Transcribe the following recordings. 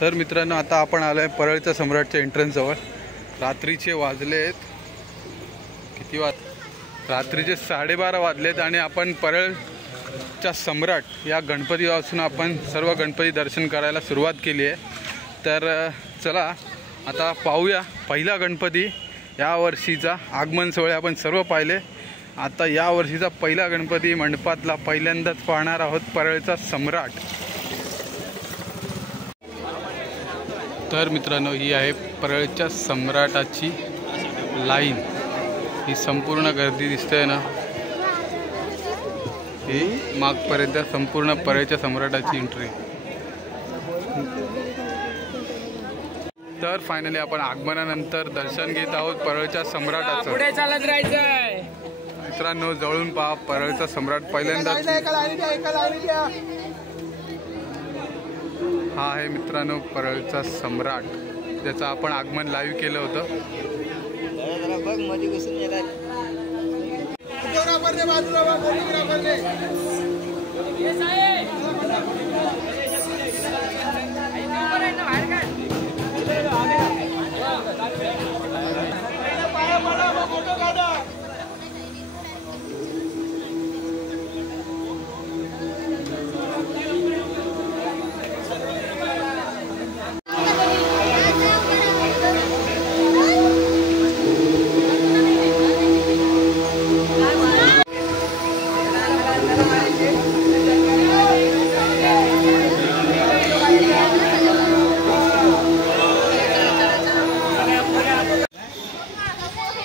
तर मित्रांनो आता आपण आलोय परळच्या सम्राटच्या एंट्रन्स जवळ। रात्रीचे वाजलेत किती रात्रीचे 12:30 वाजलेत आणि आपण परळच्या सम्राट या गणपतीपासून आपण सर्व गणपती दर्शन करायला सुरुवात केली आहे। तर चला आता पाहूया पहिला गणपती या वर्षीचा आगमन सोहळे आपण सर्व पाहिले। आता या वर्षीचा पहिला गणपती मंडपातला पहिल्यांदाच पाहणार आहोत परळचा सम्राट। तर मित्रांनो ही आहे परळच्या सम्राटाची लाईन। ही संपूर्ण गर्दी दिसते ना, ही मागपर्यंत संपूर्ण परळच्या सम्राटाची एंट्री। तर फायनली आपण आगमनानंतर दर्शन घेत आहोत परळच्या सम्राटाचं। पुढे चालत राहायचंय मित्रांनो, जवळून पहा परळचा सम्राट पहिल्यांदा। हा आहे मित्रांनो परळचा सम्राट, ज्याचं आपण आगमन लाईव्ह केलं होतं।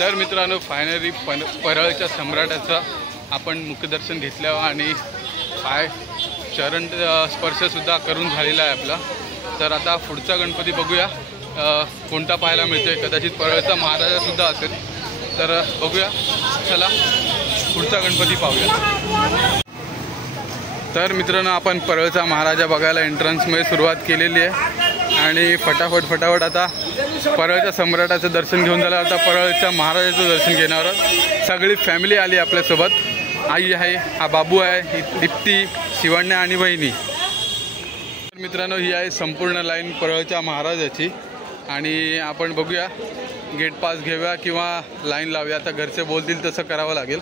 तर मित्रांनो फायनली परळच्या सम्राटाचं आपण मुखदर्शन घेतलं आणि पाय चरण स्पर्शसुद्धा करून झालेला आहे आपला। तर आता पुढचा गणपती बघूया कोणता पाहायला मिळतोय। कदाचित परळचा महाराजासुद्धा असेल, तर बघूया। चला पुढचा गणपती पाहूया। तर मित्रांनो आपण परळचा महाराजा बघायला एंट्रन्समध्ये सुरुवात केलेली आहे आणि फटाफट आता परळच्या सम्राटाचं दर्शन घेऊन झालं। आता परळच्या महाराजाचं दर्शन घेणार आहोत। सगळी फॅमिली आली आपल्यासोबत। आई आहे, हा बाबू आहे, ही दीप्ती, शिवण्या आणि बहिणी। तर मित्रांनो ही आहे संपूर्ण लाईन परळच्या महाराजाची आणि आपण बघूया गेट पास घेऊया किंवा लाईन लावूया। आता घरचे बोलतील तसं करावं लागेल।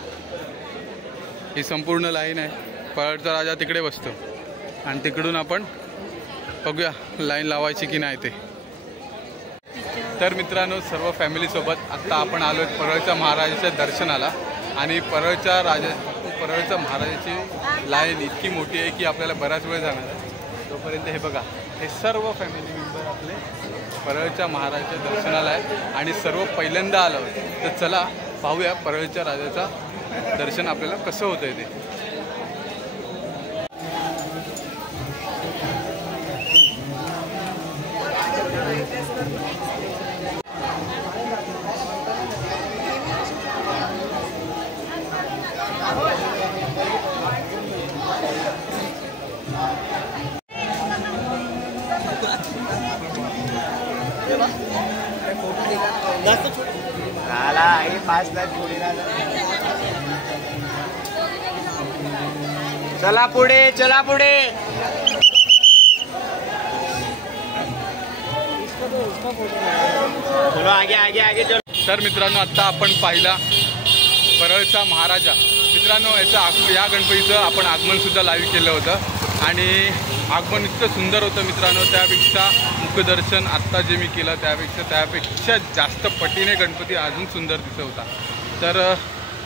ही संपूर्ण लाईन आहे। परळचा राजा तिकडे बसतो आणि तिकडून आपण बघूया लाईन लावायची की नाही ते। तर मित्रांनो सर्व फॅमिलीसोबत आत्ता आपण आलो आहे परळच्या महाराजाच्या दर्शनाला आणि परळच्या महाराजाची लाईन इतकी मोठी आहे की आपल्याला बराच वेळ जाणार आहे। तोपर्यंत हे बघा, हे सर्व फॅमिली मेंबर आपले परळच्या महाराजाच्या दर्शनाला आहे आणि सर्व पहिल्यांदा आलो। तर चला पाहूया परळच्या राजाचं दर्शन आपल्याला कसं होतंय ते। चला पुढे चला पुढे। चलो आगे आगे आगे चलो। तर मित्रांनो आता आपण पाहिला परळचा महाराजा। मित्रांनो या गणपतीचं आपण आगमनसुद्धा लाईव्ह केलं होतं आणि आगमन इतकं सुंदर होतं मित्रांनो। त्यापेक्षा मुखदर्शन आत्ता जे मी केलं त्यापेक्षा जास्त पटीने गणपती अजून सुंदर दिसत होता। तर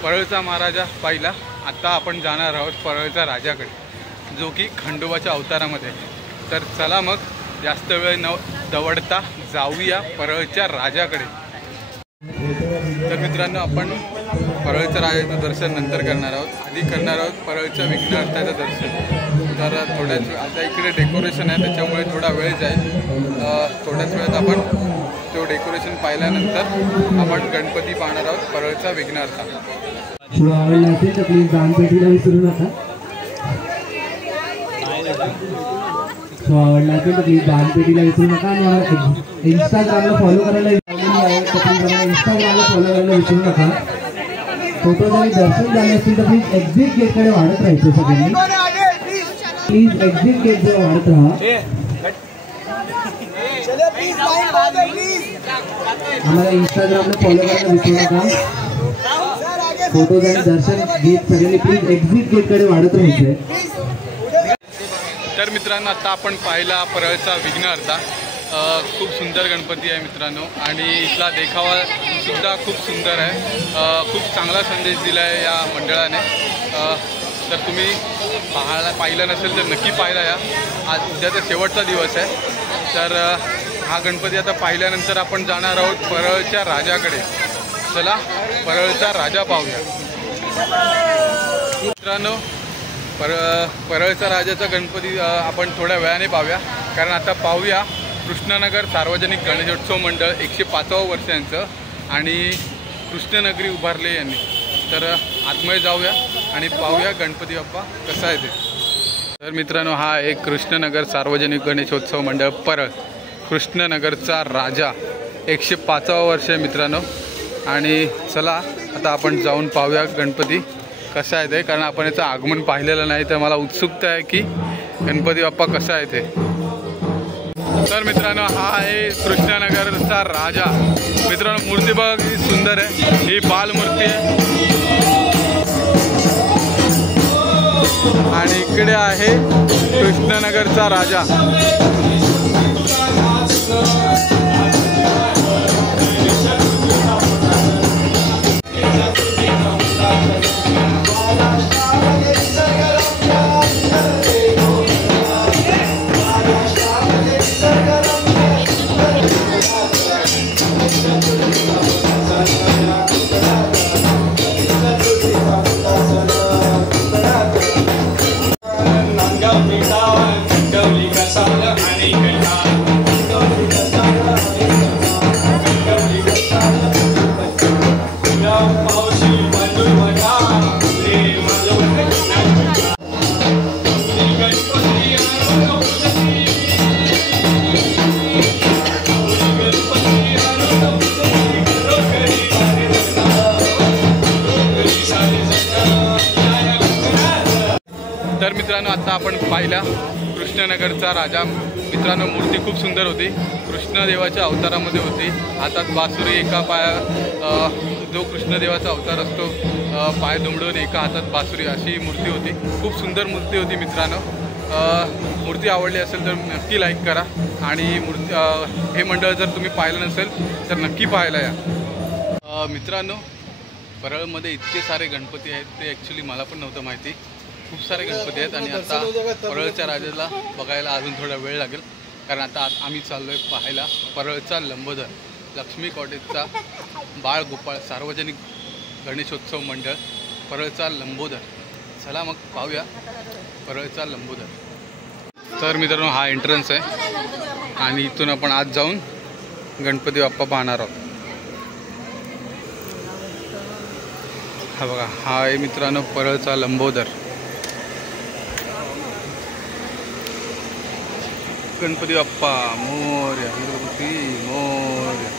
परळचा महाराजा पाहिला। आता आपण जाणार आहोत परळच्या राजाकडे, जो की खंडोबाच्या अवतारामध्ये। तर चला मग जास्त वेळ न दवडता जाऊया परळच्या राजाकडे। तर मित्रांनो आपण परळच्या राजाचं दर्शन नंतर करणार आहोत। आधी करणार आहोत परळच्या विघ्नहर्त्याचं दर्शन। तर थोड्याच आता इकडे डेकोरेशन आहे त्याच्यामुळे थोडा वेळ जाईल। थोड्याच वेळात आपण तो डेकोरेशन पाहिल्यानंतर आपण गणपती पाहणार आहोत परळचा विघ्नहर्ता। आवडला असेल तर प्लीज दानपेटीला विसरू नका। आवडला असेल तर प्लीज दानपेटीला विसरू नका आणि इंस्टाग्रामला फॉलो करायला इंस्टाग्रामला फॉलो करायला विसरू नका। फोटो जरी दर्शन झाले असतील तर प्लीज एक्झिट गेटकडे वाढत राहायचं सगळ्यांनी। प्लीज एक्झिट गेट जर वाढत राहा. आम्हाला इंस्टाग्रामला फॉलो करायला विसरू नका. फोटोज आणि दर्शन घेत सगळ्यांनी प्लीज एक्झिट गेटकडे वाढत राहायचे. तर मित्रांनो आता आपण पाहिला परळचा विघ्नहर्ता. खूप सुंदर गणपती आहे मित्रांनो आणि इथला देखावा सुद्धा खूप सुंदर आहे. खूप चांगला संदेश दिला आहे या मंडळाने. तर तुम्ही पाहिलं नसेल तर नक्की पाहायला या. आज उद्याचा शेवटचा दिवस आहे. तर हा गणपती आता पाहिल्यानंतर आपण जाणार आहोत परळच्या राजाकडे. चला परळचा राजा पाहूया मित्रांनो. परळचा राजाचा गणपती आपण थोड्या वेळाने पाहूया, कारण आता पाहूया कृष्णनगर सार्वजनिक गणेशोत्सव मंडळ 105वं वर्ष यांचं आणि कृष्णनगरी उभारले यांनी. तर आतमध्ये जाऊया आणि पाहूया गणपती बाप्पा कसा आहे ते. तर मित्रांनो हा एक कृष्णनगर सार्वजनिक गणेशोत्सव मंडळ परळ, कृष्णनगरचा राजा 105वं वर्ष आहे मित्रांनो. आणि चला आता आपण जाऊन पाहूया गणपती कसा आहे ते, कारण आपण याचं आगमन पाहिलेलं नाही. तर मला उत्सुकता आहे की गणपती बाप्पा कसा आहे ते. तर मित्रांनो हा आहे कृष्णनगरचा राजा. मित्रांनो मूर्ती बघा किती सुंदर आहे. ही बालमूर्ती आहे आणि इकडे आहे कृष्णनगरचा राजा. तर मित्रांनो आता आपण पाहिला कृष्णनगरचा राजा. मित्रांनो मूर्ती खूप सुंदर होती. कृष्णदेवाच्या अवतारामध्ये होती. हातात बासुरी, एका पाया जो कृष्णदेवाचा अवतार असतो पाय दुमडून एका हातात बासुरी, अशी मूर्ती होती. खूप सुंदर मूर्ती होती मित्रांनो. मूर्ती आवडली असेल तर नक्की लाईक करा आणि हे मंडळ जर तुम्ही पाहिलं नसेल तर नक्की पाहायला या. मित्रांनो परळमध्ये इतके सारे गणपती आहेत ते ॲक्च्युली मला पण नव्हतं माहिती. खूप सारे गणपती आहेत आणि आता परळच्या राजाला बघायला अजून थोडा वेळ लागेल, कारण आता आम्ही चाललो आहे पाहायला परळचा लंबोदर. लक्ष्मी कॉटेजचा बाळ गोपाळ सार्वजनिक गणेशोत्सव मंडळ परळचा लंबोदर. चला मग पाहूया परळचा लंबोदर. तर मित्रांनो हा एंट्रन्स आहे आणि इथून आपण आज जाऊन गणपती बाप्पा पाहणार आहोत. हा बघा हा आहे मित्रांनो परळचा लंबोदर. गणपती बाप्पा मोरया, गणपती मोरया.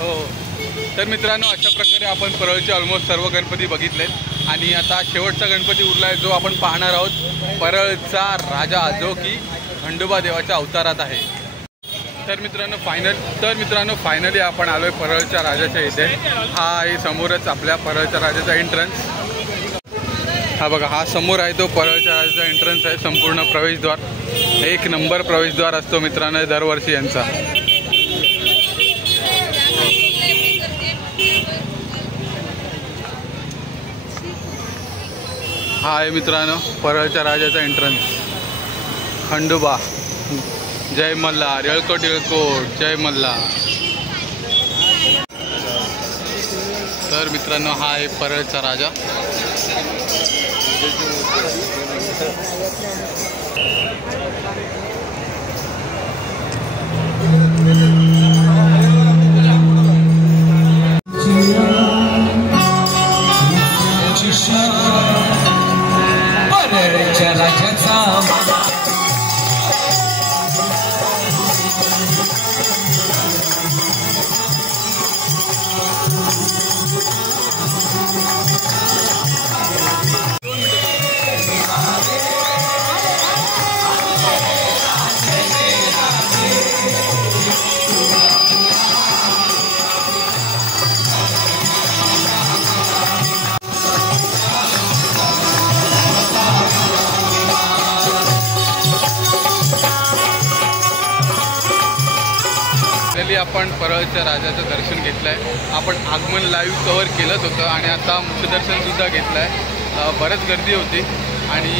हो तर मित्रांनो अशा प्रकारे आपण परळचे ऑलमोस्ट सर्व गणपती बघितलेत आणि आता शेवटचा गणपती उरला आहे जो आपण पाहणार आहोत परळचा राजा, जो की खंडोबा देवाच्या अवतारात आहे. तर मित्रांनो फायनली आपण आलो आहे परळच्या राजाच्या इथे. हा आहे समोरच आपल्या परळच्या राजाचा एंट्रन्स. हा बघा हा समोर आहे तो परळच्या राजाचा एंट्रन्स आहे. संपूर्ण प्रवेशद्वार, एक नंबर प्रवेशद्वार असतो मित्रांनो दरवर्षी यांचा. हा आहे मित्रांनो परळच्या राजाचा एंट्रन्स. खंडोबा जय मल्हार, येळकोट येळकोट जय मल्हार. तर मित्रांनो हा आहे परळचा राजा. आपण परळच्या राजाचं दर्शन घेतलं आहे. आपण आगमन लाईव्ह कव्हर केलंच होतं आणि आता मुखदर्शनसुद्धा घेतलं आहे. बरंच गर्दी होती आणि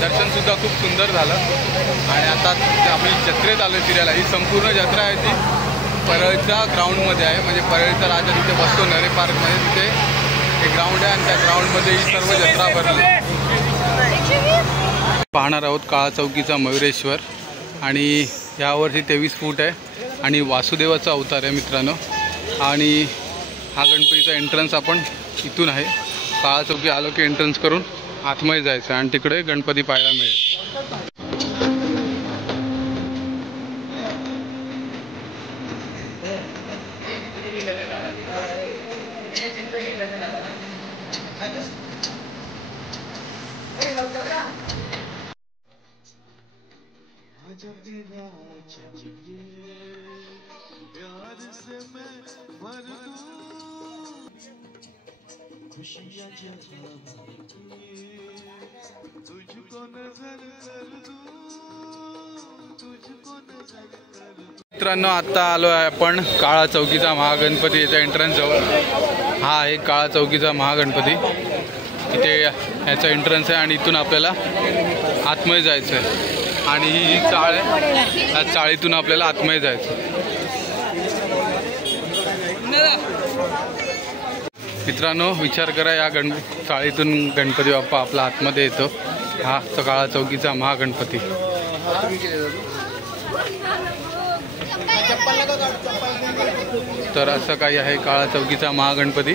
दर्शनसुद्धा खूप सुंदर झालं. आणि आता आपली जत्रेत आलो फिरायला. ही संपूर्ण जत्रा आहे ती परळच्या ग्राउंडमध्ये आहे. म्हणजे परळचा राजा तिथे बसतो नरे पार्कमध्ये, तिथे एक ग्राउंड आहे आणि त्या ग्राउंडमध्ये ही सर्व जत्रा भरली. पाहणार आहोत काळा चौकीचा मयुरेश्वर आणि यावरती 23 फूट आहे आणि वासुदेवाचा अवतार आहे मित्रांनो. आणि हा गणपतीचा एंट्रन्स आपण इथून आहे. काळा चौकी आलो की एंट्रन्स करून आतमध्ये जायचं आणि तिकडे गणपती पाहायला मिळेल. मित्रांनो आता आलो आहे आपण काळा चौकीचा महागणपती. याच्या एंट्रन्स जवळ हा आहे काळा चौकीचा महागणपती. इथे याचा एंट्रन्स आहे आणि इथून आपल्याला आतमध्ये जायचं आहे. आणि ही चाळ आहे, या चाळीतून आपल्याला आतमध्ये जायचं. मित्रांनो विचार करा, या चाळीतून गणपती बाप्पा आपला आतमध्ये येतो. हा तो काळा चौकीचा महागणपती. तर असं काही आहे काळा चौकीचा महागणपती.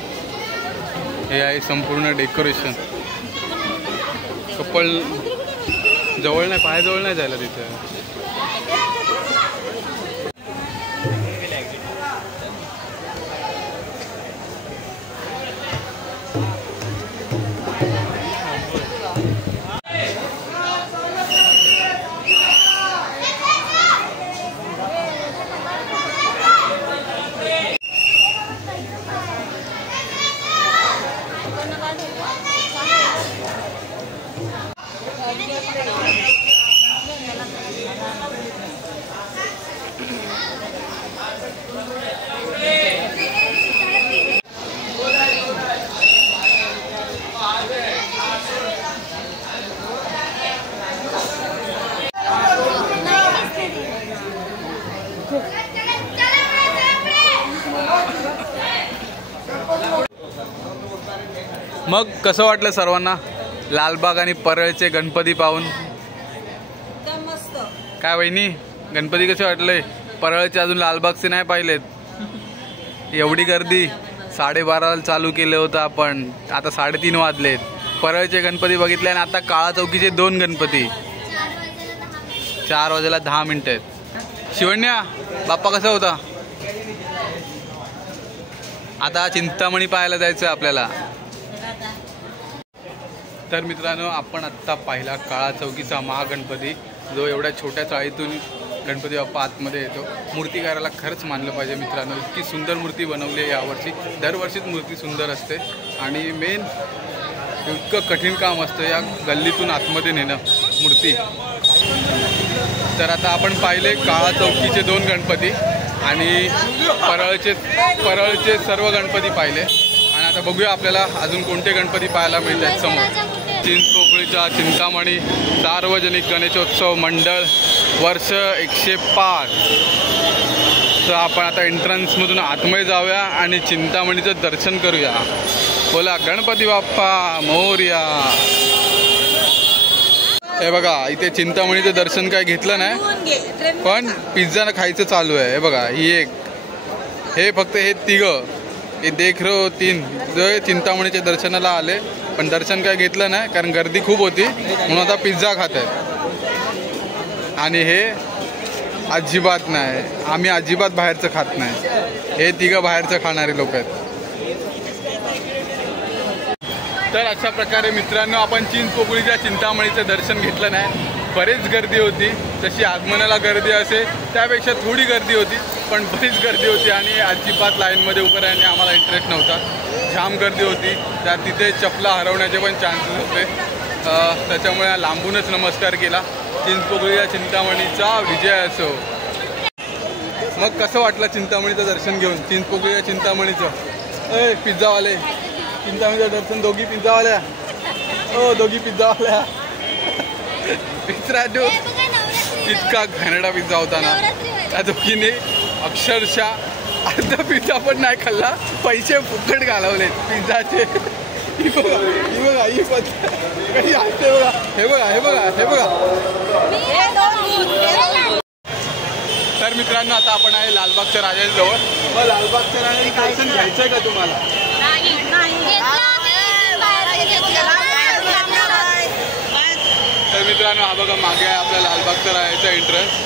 हे आहे संपूर्ण डेकोरेशन. कपल जवळ नाही, पायाजवळ नाही जायला तिथे. मग कसं वाटलं सर्वांना लालबाग आणि परळचे गणपती पाहून? काय वहिनी, गणपती कसे वाटले? परळचे अजून लालबागचे नाही पाहिलेत. एवढी गर्दी. 12:30 चालू केलं होतं आपण, आता 3:30 वाजलेत. परळचे गणपती बघितले आणि आता काळा चौकीचे 2 गणपती. 4 वाजायला 10 मिनिटं आहेत. शिवण्या बाप्पा कसा होता? आता चिंतामणी पाहायला जायचं आपल्याला. तर मित्रांनो आपण आत्ता पाहिला काळा चौकीचा महागणपती, जो एवढ्या छोट्या चाळीतून गणपती बाप्पा आतमध्ये येतो. मूर्तिकाराला खरंच मानलं पाहिजे मित्रांनो. इतकी सुंदर मूर्ती बनवली आहे यावर्षी. दरवर्षीच मूर्ती सुंदर असते आणि मेन इतकं कठीण काम असतं या गल्लीतून आतमध्ये नेणं मूर्ती. तर आता आपण पाहिले काळा चौकीचे 2 गणपती आणि परळचे सर्व गणपती पाहिले. आणि आता बघूया आपल्याला अजून कोणते गणपती पाहायला मिळतात समोर. चिंचपोकळीचा चिंतामणी सार्वजनिक गणेशोत्सव मंडळ वर्ष 105. तर आपण आता एंट्रन्समधून आतमध्ये जाऊया आणि चिंतामणीचं दर्शन करूया. बोला गणपती बाप्पा मोरया. हे बघा इथे चिंतामणीचं दर्शन काय घेतलं नाही, पण पिझ्झा खायचं चालू आहे. हे बघा ही एक, हे फक्त हे तिघं, हे देख रो तीन जो चिंतामणीच्या दर्शनाला आले, पण दर्शन काय घेतलं नाही कारण गर्दी खूप होती, म्हणून आता पिझ्झा खात आहेत. आणि हे अजिबात नाही, आम्ही अजिबात बाहेरचं खात नाही, हे तिघं बाहेरचं खाणारे लोक आहेत. तर अशा प्रकारे मित्रांनो आपण चिंचपोकळीच्या चिंतामणीचं दर्शन घेतलं नाही. बरीच गर्दी होती, जशी आगमनाला गर्दी असेल त्यापेक्षा थोडी गर्दी होती, पण बरीच गर्दी होती आणि अजिबात लाईनमध्ये उभं राहणे आम्हाला इंटरेस्ट नव्हता. जाम गर्दी होती, त्या तिथे चपला हरवण्याचे पण चान्सेस होते. त्याच्यामुळे लांबूनच नमस्कार केला. चिंचपोकळीच्या चिंतामणीचा विजय असो. मग कसं वाटलं चिंतामणीचं दर्शन घेऊन? चिंचपोकळीच्या चिंतामणीचं पिझ्झावाले, चिंतामणीचं दर्शन दोघी पिझ्झावाल्या, दोघी पिझ्झावाल्या. मित्रांनो इतका घाणेरडा पिझ्झा होता ना, त्या दोघीने अक्षरशः अर्धा पिझ्झा पण नाही खाल्ला, पैसे फुकट घालवले पिझ्झाचे. ही बघा ही बघा ही कधी असते बघा, हे बघा हे बघा हे बघा. तर मित्रांनो आता आपण आहे लालबागच्या राजाजवळ. मग लालबागच्या राजाचं दर्शन घ्यायचं आहे का तुम्हाला? तर मित्रांनो हा बघा मागे आहे आपल्या लालबागचा राजाचा एंट्रन्स.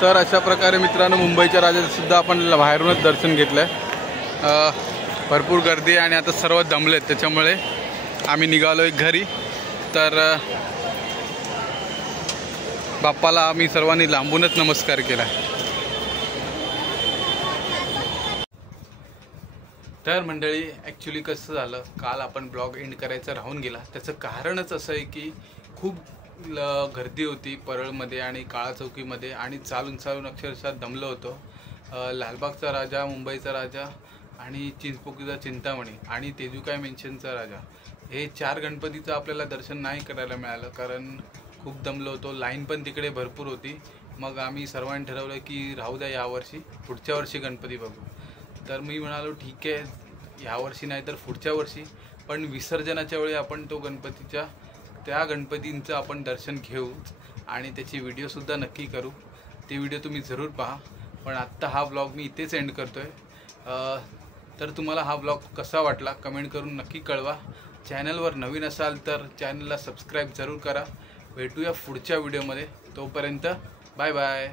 तर अशा प्रकारे मित्रांनो मुंबईच्या राजाचं सुद्धा आपण बाहेरूनच दर्शन घेतलं आहे. भरपूर गर्दी आहे आणि आता सर्व दमलेत, त्याच्यामुळे आम्ही निघालो आहे घरी. तर बाप्पाला आम्ही सर्वांनी लांबूनच नमस्कार केला. तर मंडळी ॲक्च्युली कसं झालं, काल आपण ब्लॉग एंड करायचं राहून गेला. त्याचं कारणच असं आहे की खूप गर्दी होती परळमध्ये आणि काळा चौकीमध्ये आणि चालून चालून अक्षरशः दमलो होतो. लालबागचा राजा, मुंबईचा राजा आणि चिंचपोकळीचा चिंतामणी आणि तेजुकाय मेन्शनचा राजा, हे 4 गणपतीचं आपल्याला दर्शन नाही करायला मिळालं कारण खूप दमलो होतो. लाईन पण तिकडे भरपूर होती. मग आम्ही सर्वांनी ठरवलं की राहू द्या, यावर्षी पुढच्या वर्षी गणपती बघू. तर मी म्हणालो ठीक आहे, यावर्षी नाही तर पुढच्या वर्षी, पण विसर्जनाच्या वेळी आपण तो गणपतीच्या त्या गणपतींचं आपण दर्शन घेऊ आणि त्याची व्हिडिओसुद्धा नक्की करू. ते व्हिडिओ तुम्ही जरूर पहा. पण आत्ता हा ब्लॉग मी इथेच एंड करतो आहे. तर तुम्हाला हा ब्लॉग कसा वाटला कमेंट करून नक्की कळवा. चॅनलवर नवीन असाल तर चॅनलला सबस्क्राईब जरूर करा. भेटूया पुढच्या व्हिडिओमध्ये. तोपर्यंत बाय बाय.